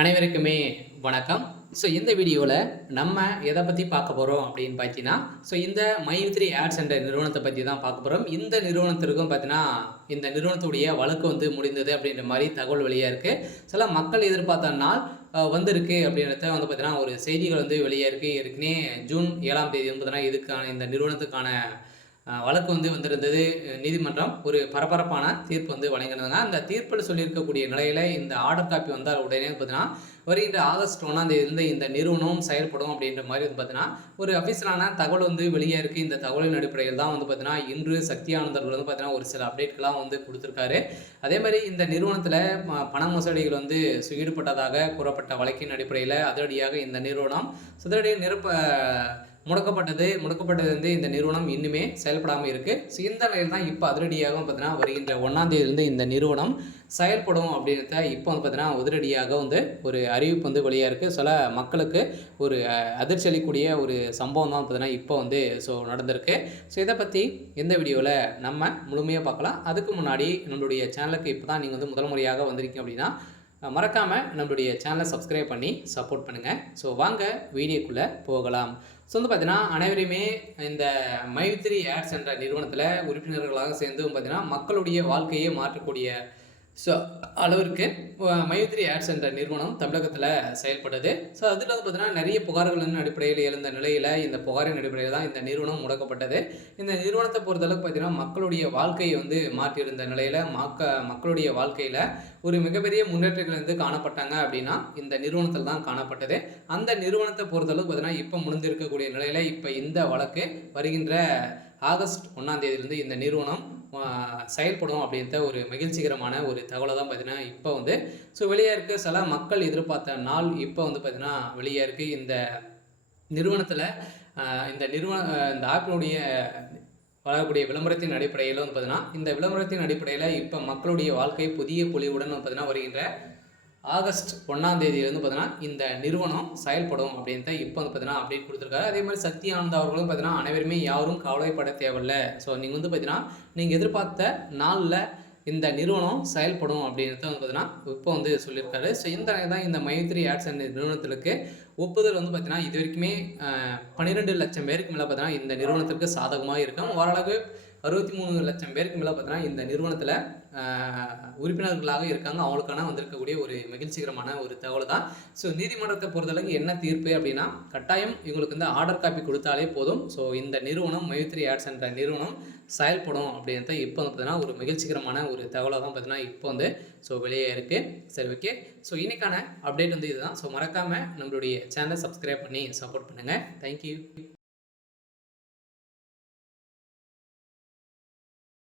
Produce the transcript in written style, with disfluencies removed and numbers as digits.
அனைவருக்குமே வணக்கம். இந்த வீடியோவில் நம்ம எதை பற்றி பார்க்க போகிறோம் அப்படின்னு பார்த்தீங்கன்னா, இந்த மை3 ஆட்ஸ் என்ற நிறுவனத்தை பற்றி தான் பார்க்க போகிறோம். இந்த நிறுவனத்திற்கும் பார்த்தீங்கன்னா, இந்த நிறுவனத்துடைய வழக்கு முடிந்தது அப்படின்ற மாதிரி தகவல் வெளியாக இருக்குது. சில மக்கள் எதிர்பார்த்த நாள் வந்திருக்கு அப்படின்றத பார்த்தீங்கன்னா, ஒரு செய்திகள் வெளியாக இருக்குது. ஏற்கனவே ஜூன் 7ஆம் தேதி பார்த்தீங்கன்னா, இதுக்கான இந்த நிறுவனத்துக்கான வழக்கு வந்திருந்தது. நீதிமன்றம் ஒரு பரபரப்பான தீர்ப்பு வழங்கியிருந்தாங்க. அந்த தீர்ப்பில் சொல்லியிருக்கக்கூடிய நிலையில் இந்த ஆர்டர் காப்பி வந்தால் உடனே பார்த்தீங்கன்னா, வருகின்ற ஆகஸ்ட் 1ஆம் தேதியிலிருந்து இந்த நிறுவனம் செயல்படும் அப்படின்ற மாதிரி பார்த்தீங்கன்னா, ஒரு அஃபிஷியலான தகவல் வெளியே இருக்குது. இந்த தகவலின் அடிப்படையில் தான் பார்த்தீங்கன்னா, இன்று சக்தி ஆனந்தர்கள் பார்த்தீங்கன்னா, ஒரு சில அப்டேட்களாம் கொடுத்துருக்காரு. அதே மாதிரி இந்த நிறுவனத்தில் பண மோசடிகள் ஈடுபட்டதாக கூறப்பட்ட வழக்கின் அடிப்படையில் அதிரடியாக இந்த நிறுவனம் முடக்கப்பட்டது இந்த நிறுவனம் இன்னுமே செயல்படாமல் இருக்குது. இந்த நிலையில் தான் இப்போ அதிரடியாக பார்த்தீங்கன்னா, வருகின்ற 1ஆம் தேதியிலிருந்து இந்த நிறுவனம் செயல்படும் அப்படின்றத இப்போ பார்த்தீங்கன்னா, அதிரடியாக ஒரு அறிவிப்பு வெளியாக இருக்குது. சில மக்களுக்கு ஒரு அதிர்ச்சி அளிக்கக்கூடிய ஒரு சம்பவம் தான் பார்த்தீங்கன்னா, இப்போ நடந்திருக்கு. இதை பற்றி இந்த வீடியோவில் நம்ம முழுமையாக பார்க்கலாம். அதுக்கு முன்னாடி நம்மளுடைய சேனலுக்கு இப்போ தான் நீங்கள் முதல் முறையாக வந்திருக்கீங்க அப்படின்னா, மறக்காமல் நம்மளுடைய சேனலை சப்ஸ்கிரைப் பண்ணி சப்போர்ட் பண்ணுங்கள். வாங்க வீடியோக்குள்ளே போகலாம். பார்த்தீங்கன்னா, அனைவருமே இந்த மை3 ஆட்ஸ் என்ற நிறுவனத்தில் உறுப்பினர்களாக சேர்ந்து பார்த்தீங்கன்னா, மக்களுடைய வாழ்க்கையை மாற்றக்கூடிய அளவிற்கு மை3 ஆட்ஸ் என்ற நிறுவனம் தமிழகத்தில் செயல்பட்டது. அதில் பார்த்தீங்கன்னா, நிறைய புகார்களின் அடிப்படையில் எழுந்த நிலையில் இந்த புகாரின் அடிப்படையில் தான் இந்த நிறுவனம் முடக்கப்பட்டது. இந்த நிறுவனத்தை பொறுத்தளவுக்கு பார்த்தீங்கன்னா, மக்களுடைய வாழ்க்கையை மாற்றியிருந்த நிலையில் மக்களுடைய வாழ்க்கையில் ஒரு மிகப்பெரிய முன்னேற்றங்கள் காணப்பட்டாங்க அப்படின்னா இந்த நிறுவனத்தில் தான் காணப்பட்டது. அந்த நிறுவனத்தை பொறுத்தளவுக்கு பார்த்தீங்கன்னா, இப்போ முடிந்திருக்கக்கூடிய நிலையில் இப்போ இந்த வழக்கு வருகின்ற ஆகஸ்ட் 1ஆம் தேதியிலிருந்து இந்த நிறுவனம் செயல்படும் அப்படின்ற ஒரு மகிழ்ச்சிகரமான ஒரு தகவலை தான் பார்த்தீங்கன்னா, இப்போ வெளியே இருக்குது. சில மக்கள் எதிர்பார்த்த நாள் இப்போ பார்த்தீங்கன்னா வெளியே இருக்குது. இந்த நிறுவனத்தில் இந்த ஆப்பினுடைய வளரக்கூடிய விளம்பரத்தின் அடிப்படையில் பார்த்தீங்கன்னா, இந்த விளம்பரத்தின் அடிப்படையில் இப்போ மக்களுடைய வாழ்க்கை புதிய பொலிவுடன் பார்த்தீங்கன்னா, வருகின்ற ஆகஸ்ட் 1ஆம் தேதியிலிருந்து பார்த்தீங்கன்னா, இந்த நிறுவனம் செயல்படும் அப்படின்ட்டு இப்போ பார்த்தீங்கன்னா அப்டேட் கொடுத்துருக்காரு. அதே மாதிரி சக்தி ஆனந்த் அவர்களும் பார்த்தீங்கன்னா, அனைவருமே யாரும் கவலைப்பட தேவையில்லை. நீங்கள் பார்த்தீங்கன்னா, நீங்கள் எதிர்பார்த்த நாளில் இந்த நிறுவனம் செயல்படும் அப்படின்றத பார்த்தீங்கன்னா இப்போ சொல்லியிருக்காரு. இந்த தான் இந்த மை3 ஆட்ஸ் என்ற நிறுவனத்திற்கு ஒப்புதல் பார்த்தீங்கன்னா, இது வரைக்குமே 12 லட்சம் பேருக்கு மேலே பார்த்தீங்கன்னா இந்த நிறுவனத்திற்கு சாதகமாக இருக்கும். ஓரளவு 63 லட்சம் பேருக்கு மேலே பார்த்தீங்கன்னா இந்த நிறுவனத்தில் உறுப்பினர்களாக இருக்காங்க. அவங்களுக்கான வந்திருக்கக்கூடிய ஒரு மகிழ்ச்சிகரமான ஒரு தகவல் தான். நீதிமன்றத்தை பொறுத்தளவுக்கு என்ன தீர்ப்பு அப்படின்னா, கட்டாயம் இவங்களுக்கு ஆர்டர் காப்பி கொடுத்தாலே போதும். இந்த நிறுவனம் மை3 ஆட்ஸ் என்ற நிறுவனம் செயல்படும் அப்படின்றத இப்போ பார்த்தீங்கன்னா ஒரு மகிழ்ச்சிகரமான ஒரு தகவலாக தான் பார்த்தீங்கன்னா இப்போ வெளியே இருக்குது. சரி, ஓகே. இன்னைக்கான அப்டேட் இதுதான். மறக்காமல் நம்மளுடைய சேனலை சப்ஸ்கிரைப் பண்ணி சப்போர்ட் பண்ணுங்கள். தேங்க்யூ.